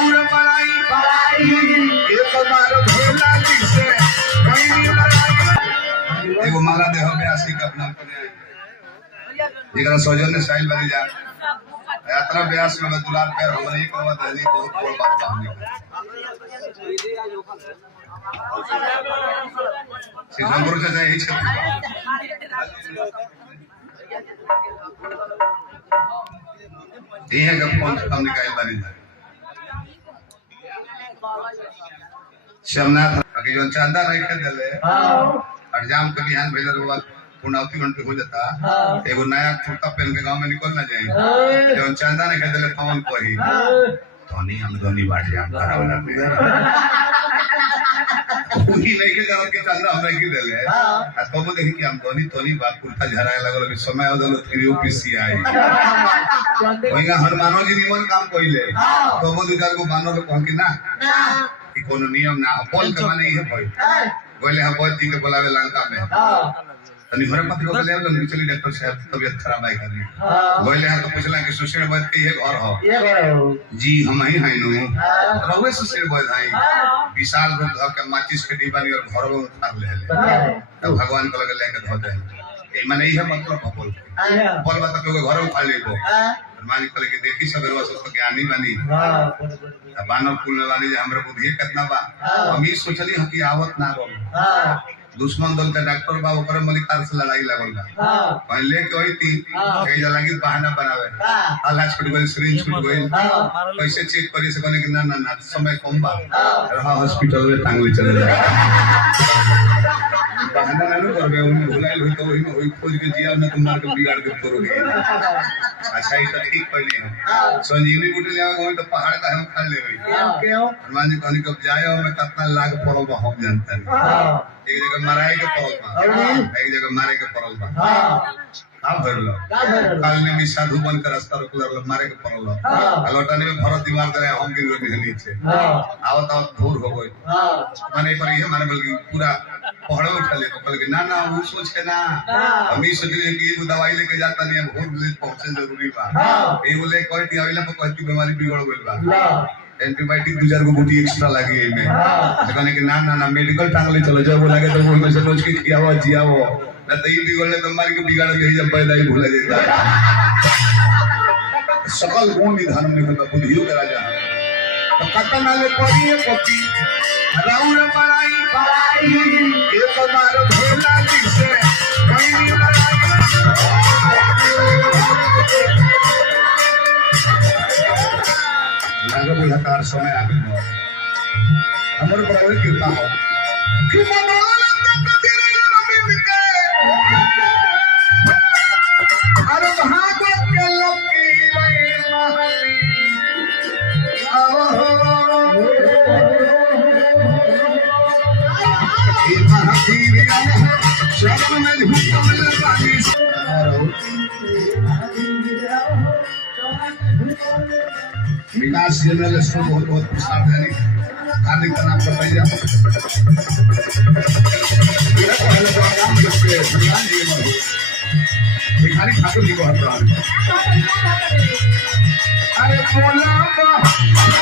राउर मलाई एक बार भोला जी से कहीं मलाई एगो माला दे हो ब्यासी का अपना जेकरा सौजन ने स्टाइल बनी जा यात्रा ब्यास में दुलार पैर हो नहीं करवा दहली बहुत बड़ बात हमने सिद्धंपुर से जाए हिच ये है जब कौन हम निकाल बनी जा शमनाथ के जो चांदा नहीं कर दले अड़जाम के बिहान भेजर हुआ पुनावती घंटे हो जाता एगो नया कुर्ता पहन के गांव में निकल ना जाए जो चांदा नहीं कर दले कौन कोई धोनी हम धोनी बांट जाम करावला में कोई नहीं के जरूरत के चांदा हम नहीं दले आ तो वो देखी कि हम धोनी बात कुर्ता झराए लगल कि समय आवदल 3 ओपीसी आई वहींगा हनुमानो जी निमन काम कइले तो वो दुजार को मानो के कहन कि ना कि कोनो नियम ना बोल के माने है भाई बोले हम बहुत दिन के बुलावे लंका में तनी घरे पति को ले तो चली डॉक्टर साहब तबीयत खराब है करनी बोले हम तो पूछला कि सुशील बोल के ये घर हो जी हम ही हैं नु रहुए सुशील बोल हैं विशाल रूप धर के माचिस के दीवानी और घर में उतार ले तब भगवान को लगे लेके धो दे ए माने ये मतलब बोल बता के घर उठा लेबो मानी कले के देखी सबरवा सब ज्ञानी बानी बानर कुल में बानी जे हमरे बुद्धि कितना बा हम ही सोचली हम कि आवत ना हो दुश्मन दल के डॉक्टर बा ओकर मलिकार से लड़ाई लागल बा पहले के होई थी कई लगी बहाना बनावे अल्लाह छूट गई सिरिंज छूट गई कैसे चेक करी से कहने कि ना ना ना समय कम बा रहा हॉस्पिटल में टांगले चले जा बहाना ना करबे उन भुलाइल होई तो ओही में होई खोज के जिया में तुम मार के बिगाड़ के तोड़ोगे अच्छा ये तो ठीक पहले है संजीवनी बूटी ले आवे तो पहाड़ का हम खा लेबे क्यों हनुमान जी कहनी कब जाए में कितना लाग पड़ल बा हम जानते हैं एक जगह मराए के पड़ल बा एक जगह मारे के पड़ल बा आप भरलो काल में भी साधु बन कर रास्ता रोक ले मारे के पड़ल लौटाने में भरत दीवार दे हम गिर गए नीचे आवत आवत भूर हो गई माने पर ये माने बल्कि पूरा पहाड़ उठा ले कल के ना ना वो सोच के ना हम ही सोच रहे कि ये दवाई लेके जाता नहीं बहुत ले पहुंचे जरूरी बा ये बोले कोई आइला पर कहती बीमारी बिगड़ गइल बा एंटीबायोटिक 2-4 को बूटी एक्स्ट्रा लगी है में तो कहने कि ना ना ना मेडिकल टांग ले चलो जब वो लगे तो वो में से रोज की खियावा जियावो ना तो ये बिगड़ले तो मार के बिगाड़ के जब पैदा ही भूल जाता सकल गुण निधान में का बुद्धियों का राजा तो कतन वाले पड़ी है पति राउर मलाई एक बार भोला जी से कहीं मलाई लगे बुझातार समय आ गई हमर पर वही कृपा हो कि मनोरंजन के तेरे रमिन के अरे भागवत के लकी रे महानी आओ ये महावीर शब्द में हुक्म लगानी विकास जनरल स्टोर बहुत बहुत प्रसाद है हार्दिक प्रणाम बताइए भिखारी ठाकुर जी को प्रणाम अरे बोला